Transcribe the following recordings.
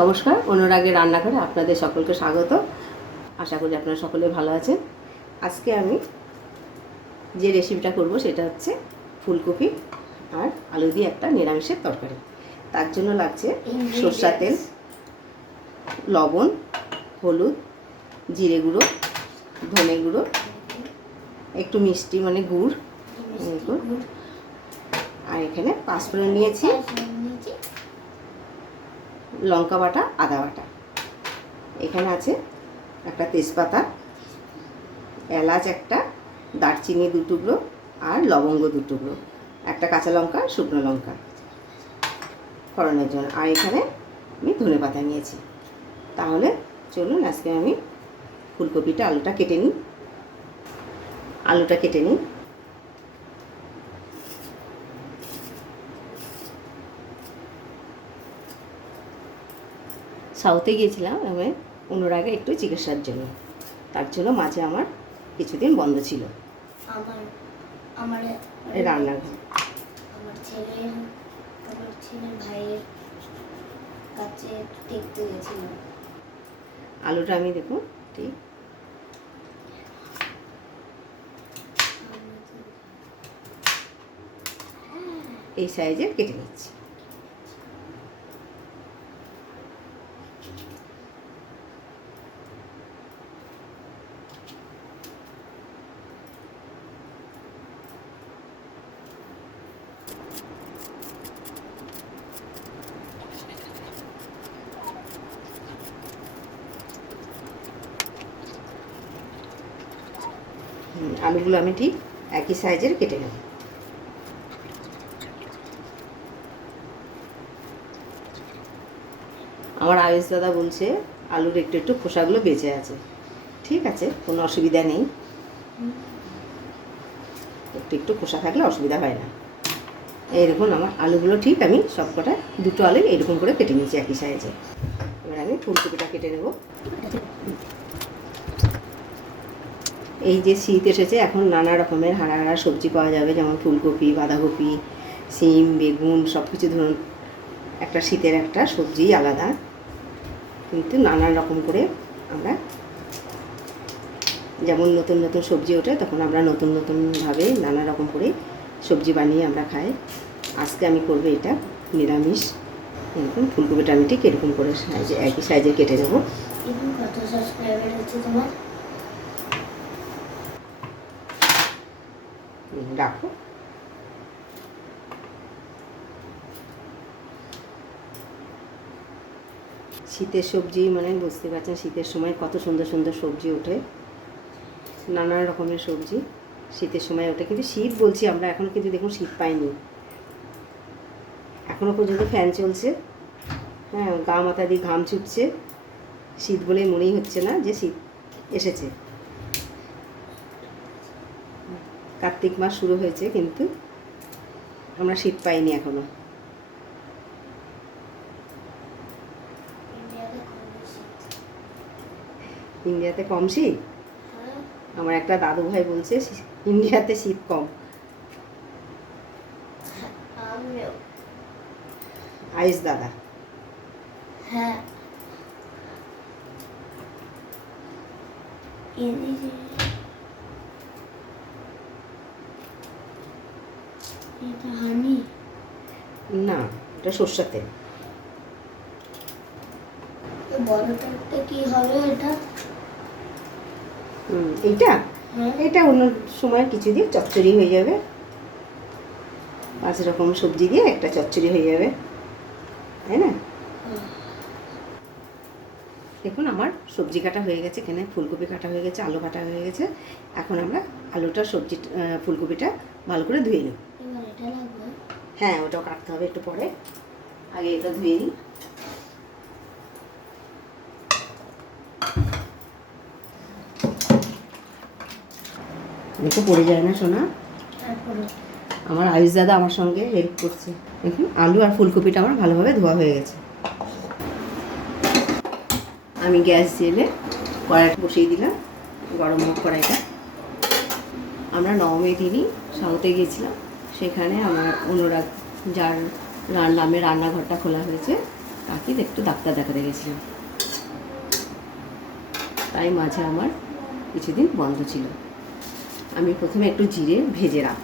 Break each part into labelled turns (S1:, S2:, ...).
S1: নমস্কার অনুরাগের রান্নাঘরে আপনাদের সকলকে স্বাগত। আশা করি আপনারা সকলে ভালো আছেন। আজকে আমি যে রেসিপিটা করব সেটা হচ্ছে ফুলকপি আর আলু দিয়ে একটা নিরামিষের তরকারি। তার জন্য লাগছে সর্ষা তেল লবণ হলুদ জিরে গুঁড়ো ধনে গুঁড়ো একটু মিষ্টি মানে গুড় আর এখানে পাঁচফোড়ন নিয়েছি। লঙ্কা বাটা, আদা বাটা। এখানে আছে একটা তেজপাতা, এলাচ একটা, দারচিনি দু টুকরো আর লবঙ্গ দু টুকরো। একটা কাঁচা লঙ্কা, শুকনো লঙ্কা ফোড়নের জন্য। আর এখানে আমি ধনে পাতা নিয়েছি। তাহলে চলুন আজকে আমি ফুলকপিটা, আলুটা কেটে নিই। আলুটা কেটে নিই। সাউথে গিয়েছিলাম আমি অনুরাগে একটু চিকিৎসার জন্য। তার জন্য মাঝে আমার কিছুদিন বন্ধ ছিল।
S2: আমার আমার
S1: রান্নাঘর।
S2: আমার ছেলের আমার ছেলের ভাইয়ের কাছে দেখতে গেছিলাম
S1: আলুটা আমি দেখুন ঠিক এই সাইজের কেটে নিচ্ছি। আলুগুলো আমি ঠিক একই সাইজের কেটে নেব। আমার আয়ুষ দাদা বলছে, আলুর একটু একটু খোসাগুলো বেঁচে আছে। ঠিক আছে, কোনো অসুবিধা নেই। একটু একটু খোসা থাকলে অসুবিধা হয় না। দেখুন, আমার আলুগুলো ঠিক আমি সবকটা দুটো আলু এরকম করে কেটে নিয়েছি একই সাইজে। এবার আমি ফুলকপিটা কেটে নেব। এই যে শীত এসেছে, এখন নানা রকমের হারা হারা সবজি পাওয়া যাবে, যেমন ফুলকপি, বাঁধাকপি, সিম, বেগুন সব কিছু ধরুন। একটা শীতের একটা সবজি আলাদা। কিন্তু নানান রকম করে আমরা যেমন নতুন নতুন সবজি ওঠে, তখন আমরা নতুন নতুনভাবে নানা রকম করে সবজি বানিয়ে আমরা খাই। আজকে আমি করব এটা নিরামিষ। এরকম ফুলকপিটা আমি ঠিক এরকম করে সাইজে, একই সাইজে কেটে নেব।
S2: কত সাবস্ক্রাইবার তোমার
S1: হুম, রাখো। শীতের সবজি মানে বুঝতে পারছেন, শীতের সময় কত সুন্দর সুন্দর সবজি ওঠে। নানা রকমের সবজি শীতের সময় ওঠে। কিন্তু শীত বলছি আমরা এখনও কিন্তু দেখুন শীত পাইনি। এখনও পর্যন্ত ফ্যান চলছে। হ্যাঁ গা মাথা দিয়ে ঘাম ছুটছে। শীত বলে মনেই হচ্ছে না যে শীত এসেছে। কার্তিক মাস শুরু হয়েছে কিন্তু আমরা শীত পাইনি এখনও।
S2: ইন্ডিয়াতে কম
S1: শীত?
S2: হ্যাঁ।
S1: আমার একটা দাদু ভাই বলছে ইন্ডিয়াতে শীত কম। আইস দাদা।
S2: হ্যাঁ। এটা হানি
S1: না এটা সর্ষের তেল।
S2: বড়টা কি হবে এটা?
S1: হুম, এইটা?
S2: হ্যাঁ।
S1: এটা অন্য সময় কিছু দিয়ে চচ্চড়ি হয়ে যাবে। পাঁচ রকম সবজি দিয়ে একটা চচ্চড়ি হয়ে যাবে। তাই না? দেখুন আমার সবজি কাটা হয়ে গেছে এখানে ফুলকপি কাটা হয়ে গেছে আলু কাটা হয়ে গেছে। এখন আমরা আলুটা সবজি ফুলকপিটা ভালো করে ধুয়ে নিই হ্যাঁ ওটাও কাটতে হবে একটু পরে। আগে এটা ধুয়ে নিই। দেখো পড়ে যায় না সোনা। আমার আয়ুষ দাদা আমার সঙ্গে হেল্প করছে। দেখুন আলু আর ফুলকপিটা আমার ভালোভাবে ধোয়া হয়ে গেছে। আমি গ্যাস জেলে কড়াইটা বসিয়ে দিলাম গরম হোক কড়াইটা। আমরা নবমী দিনই সাউথে গিয়েছিলাম। সেখানে আমার অনুরাগ, যার নামে রান্নাঘরটা খোলা হয়েছে, তাকে একটু ডাক্তার দেখাতে গেছিলাম। তাই মাঝে আমার কিছুদিন বন্ধ ছিল। আমি প্রথমে একটু জিরে ভেজে রাখ,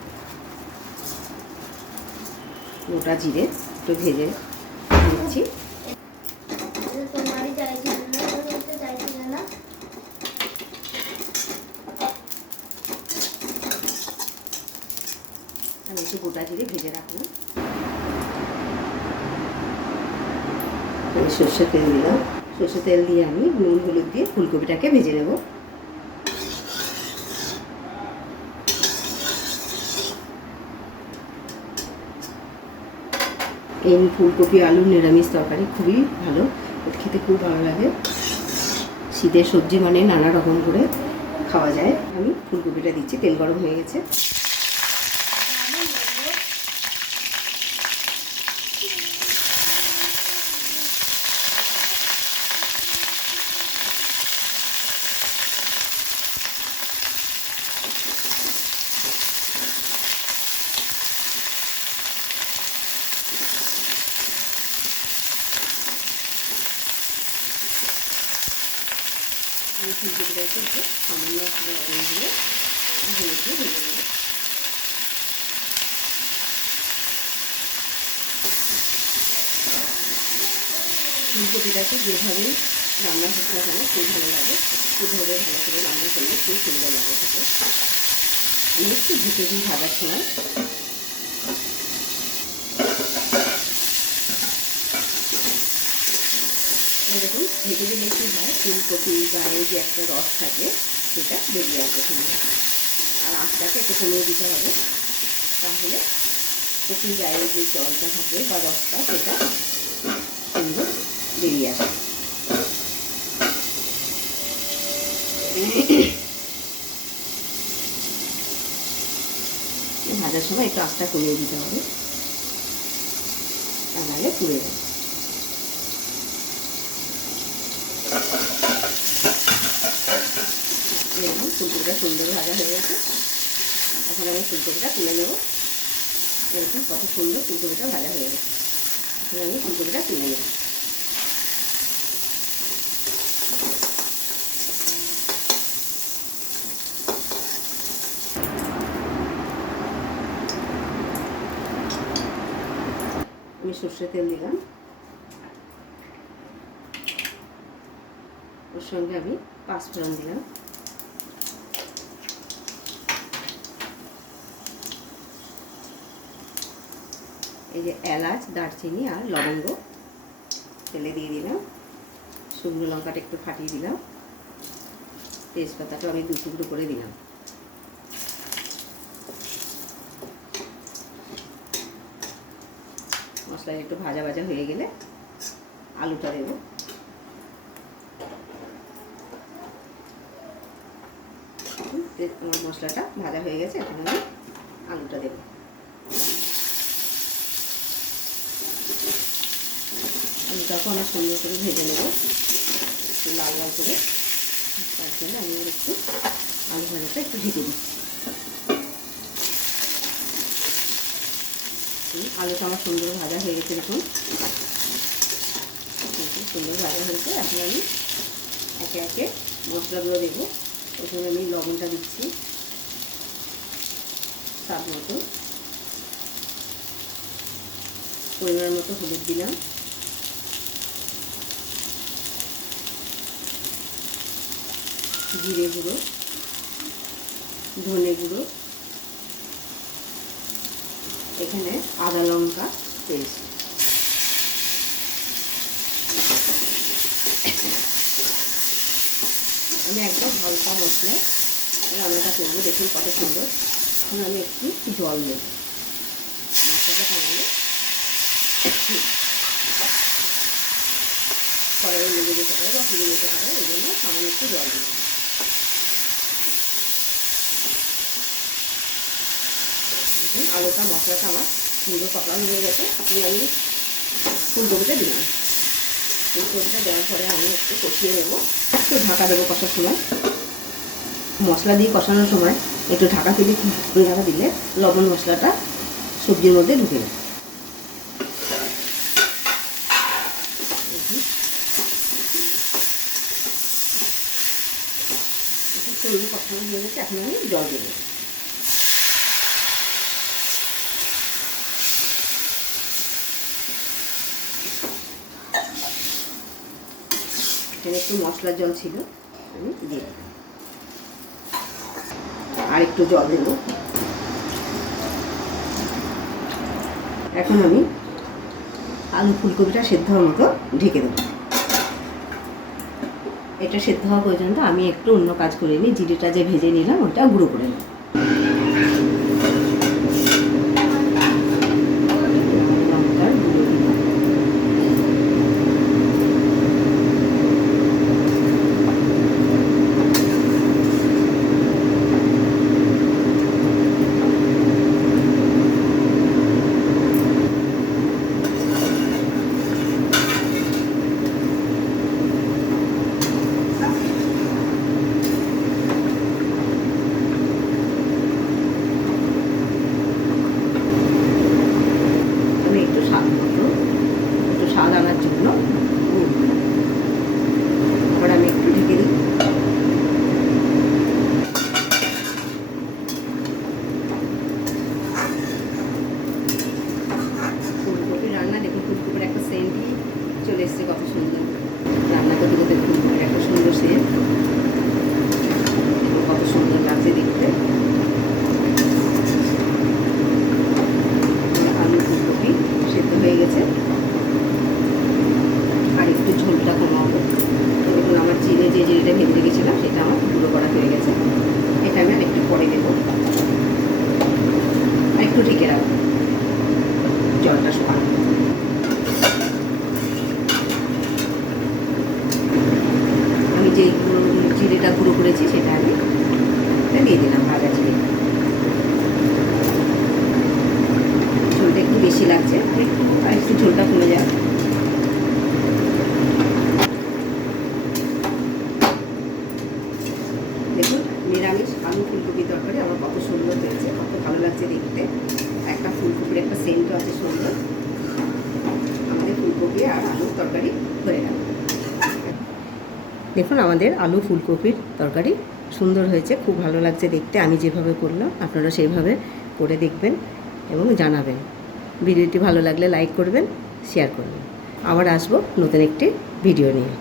S1: গোটা জিরে একটু ভেজে নিচ্ছি
S2: এটা তোমারই চাইছিল না তুমি তো চাইছিলে না
S1: আমি একটু গোটা জিরে ভেজে রাখলাম আমি সর্ষের তেল দিলাম। সর্ষের তেল দিয়ে আমি নুন, হলুদ দিয়ে ফুলকপিটাকে ভেজে নেব। এই ফুলকপি, আলু, নিরামিষ তরকারি খুবই ভালো। খেতে খুব ভালো লাগে। শীতের সবজি মানে নানা রকম করে খাওয়া যায়। আমি ফুলকপিটা দিচ্ছি, তেল গরম হয়ে গেছে
S2: আমি নেব।
S1: আমি ফুলকপিটাকে একটু সামান্য একটু লবণ দিয়ে হলুদ দিয়ে ভেজে নেব ফুলকপিটাকে যেভাবে রান্না হচ্ছে না কেন খুব ভালো লাগে। ধরে ভালো করে রান্না করলে খুব সুন্দর লাগে খেতে। আমি একটু ঢেকে দিই ভাজার সময়। এরকম ঢেকে দিলে কী হয়? ফুলকপি গায়ে যে একটা রস থাকে, সেটা বেরিয়ে আসবে সুন্দর। আর আঁচটাকে একটু কমিয়ে দিতে হবে। তাহলে কপির গায়ে যে জলটা থাকে বা রসটা, সেটা বেরিয়ে আসে ভাজার সময় একটু আঁচটা কমিয়ে দিতে হবে। তা নাহলে পুড়ে যাবে। ফুলকপিটা সুন্দর ভাজা হয়ে গেছে। এখন আমি ফুলকপিটা তুলে নেব। এরকম কত সুন্দর ফুলকপিটা ভাজা হয়ে গেছে। এখন আমি ফুলকপিটা তুলে নেব। আমি সর্ষের তেল দিলাম। ওর সঙ্গে আমি পাঁচফোড়ন দিলাম। এই যে এলাচ, দারচিনি আর লবঙ্গ তেলে দিয়ে দিলাম। শুকনো লঙ্কাটা একটু ফাটিয়ে দিলাম। তেজপাতাটা আমি দু টুকরো করে দিলাম। মশলা একটু ভাজা ভাজা হয়ে গেলে আলুটা দেবো। আমার মশলাটা ভাজা হয়ে গেছে, এখন আমি আলুটা দেবো। আলুটাকে অনেক সুন্দর করে ভেজে নেব লাল লাল করে। তার জন্য আমি একটু আলু ভাজাটা একটু ঢেকে দিচ্ছি হুম, আলুটা আমার সুন্দর ভাজা হয়ে গেছে দেখুন। দেখুন, সুন্দর ভাজা হয়েছে। এখন আমি একে একে মশলাগুলো দেবো। প্রথমে আমি লবণটা দিচ্ছি। স্বাদ মতো। পরিমাণ মতো হলুদ দিলাম। জিরে গুঁড়ো ধনে গুঁড়ো এখানে আদা লঙ্কা পেস্ট। আমি একদম হালকা মশলায় রান্নাটা করব, দেখুন কত সুন্দর। এখন আমি একটু জল দেব। মশলাটা কামালে কড়াই লেগে যেতে পারে বা পুড়ে যেতে পারে ওই জন্য সামান্য একটু জল দেবো। দেখুন আলুটা, মশলাটা আমার সুন্দর পাকানো হয়ে গেছে। আপনি আমি ফুলকপিটা দিলাম। ফুলকপিটা দেওয়ার পরে আমি একটু কষিয়ে নেব। একটু ঢাকা দেবো কষার সময়। মশলা দিয়ে কষানোর সময় একটু ঢাকা দিলে দুই ঢাকা দিলে লবণ মশলাটা সবজির মধ্যে ঢুকে যাবে। কষানো হয়ে গেছে। এখন আমি জল দেবো। এখানে একটু মশলার জল ছিল, আমি দিয়ে দিলাম। আর একটু জল দেব। এখন আমি আলু ফুলকপিটা সেদ্ধ হওয়ার মতো ঢেকে দেবো। এটা সেদ্ধ হওয়া পর্যন্ত আমি একটু অন্য কাজ করে নিই, জিরেটা যে ভেজে নিলাম, ওটা গুঁড়ো করে নিই লঙ্কার গুঁড়ো দিলাম। আমি একটু স্বাদ মতো একটু স্বাদ আনার জন্য গুড় দিলাম। এবার আমি একটু ঢেকে দিই ফুলকপি রান্না দেখুন ফুলকপির একটা সেন্টই চলে এসছে কত সুন্দর রান্না করতে করতে ফুলকপির একটা সুন্দর সেন্ট কত সুন্দর লাগছে দেখতে আলু ফুলকপি সেদ্ধ হয়ে গেছে আর একটু ঝোলটা কমাবো তো দেখুন আমার জিরে যে জিরেটা ভেজে রেখেছিলাম সেটা আমার গুঁড়ো করা হয়ে গেছে এটা আমি আর একটু পরে দেবো আর একটু ঢেকে রাখব জলটা শুকানো আমি যে গুঁড়ো- জিরেটা গুঁড়ো করেছি সেটা আমি। দিয়ে দিলাম ভাজা জিরে ঝোলটা একটু বেশি লাগছে একটু আর একটু ঝোলটা কমে যাক দেখুন নিরামিষ আলু ফুলকপি তরকারি আমার কত সুন্দর হয়েছে কত ভালো লাগছে দেখতে একটা ফুলকপির একটা সেন্টও আছে সুন্দর আমাদের ফুলকপি আর আলুর তরকারি হয়ে গেল দেখুন, আমাদের আলু ফুলকপির তরকারি সুন্দর হয়েছে, খুব ভালো লাগছে দেখতে। আমি যেভাবে করলাম, আপনারা সেইভাবে করে দেখবেন এবং জানাবেন। ভিডিওটি ভালো লাগলে লাইক করবেন, শেয়ার করবেন। আবার আসব নতুন একটি ভিডিও নিয়ে।